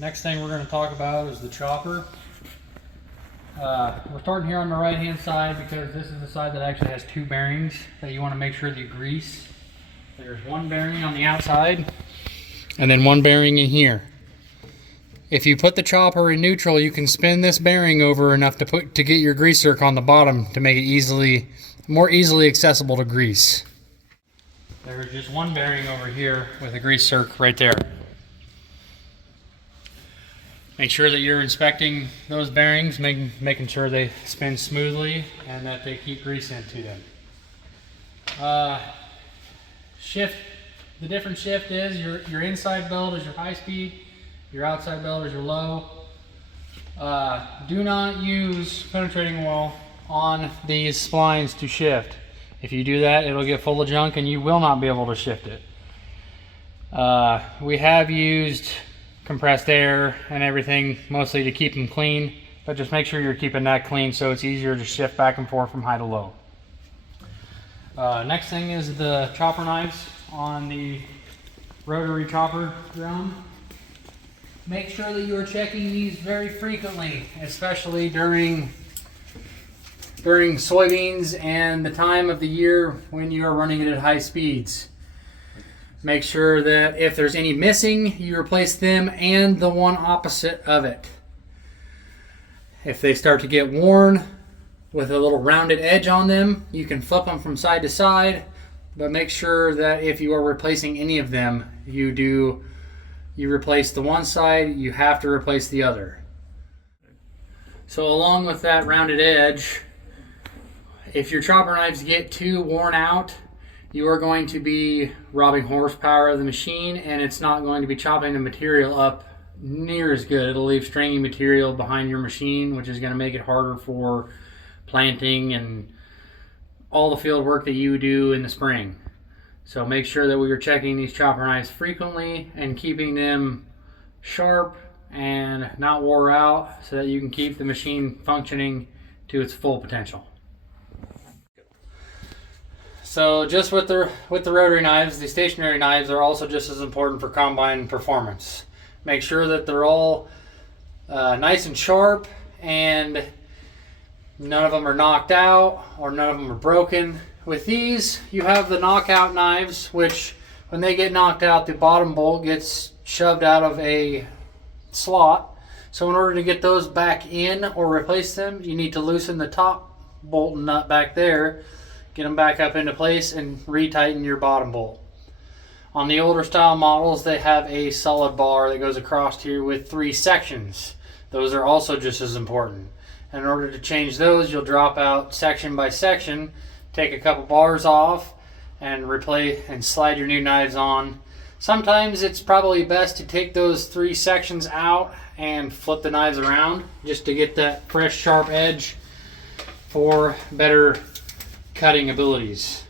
Next thing we're going to talk about is the chopper. We're starting here on the right hand side because this is the side that actually has two bearings that you want to make sure that you grease. There's one bearing on the outside and then one bearing in here. If you put the chopper in neutral, you can spin this bearing over enough to get your grease zerk on the bottom to make it more easily accessible to grease. There's just one bearing over here with a grease zerk right there. Make sure that you're inspecting those bearings, making sure they spin smoothly and that they keep grease into them. The different shift is your inside belt is your high speed, your outside belt is your low. Do not use penetrating oil on these splines to shift. If you do that, it'll get full of junk and you will not be able to shift it. We have used compressed air and everything mostly to keep them clean, but just make sure you're keeping that clean so it's easier to shift back and forth from high to low. Next thing is the chopper knives on the rotary chopper drum. Make sure that you are checking these very frequently, especially during soybeans and the time of the year when you are running it at high speeds. Make sure that if there's any missing, you replace them and the one opposite of it. If they start to get worn with a little rounded edge on them, you can flip them from side to side, but make sure that if you are replacing any of them, you replace the one side, you have to replace the other. So along with that rounded edge, if your chopper knives get too worn out, you are going to be robbing horsepower of the machine and it's not going to be chopping the material up near as good. It'll leave stringy material behind your machine, which is going to make it harder for planting and all the field work that you do in the spring. So make sure that we are checking these chopper knives frequently and keeping them sharp and not wore out so that you can keep the machine functioning to its full potential. So just with the rotary knives, the stationary knives are also just as important for combine performance. Make sure that they're all nice and sharp and none of them are knocked out or none of them are broken. With these, you have the knockout knives, which when they get knocked out, the bottom bolt gets shoved out of a slot. So in order to get those back in or replace them, you need to loosen the top bolt and nut back there, get them back up into place and retighten your bottom bolt. On the older style models, they have a solid bar that goes across here with 3 sections. Those are also just as important. In order to change those, you'll drop out section by section, take a couple bars off and replace and slide your new knives on. Sometimes it's probably best to take those 3 sections out and flip the knives around just to get that fresh sharp edge for better cutting abilities.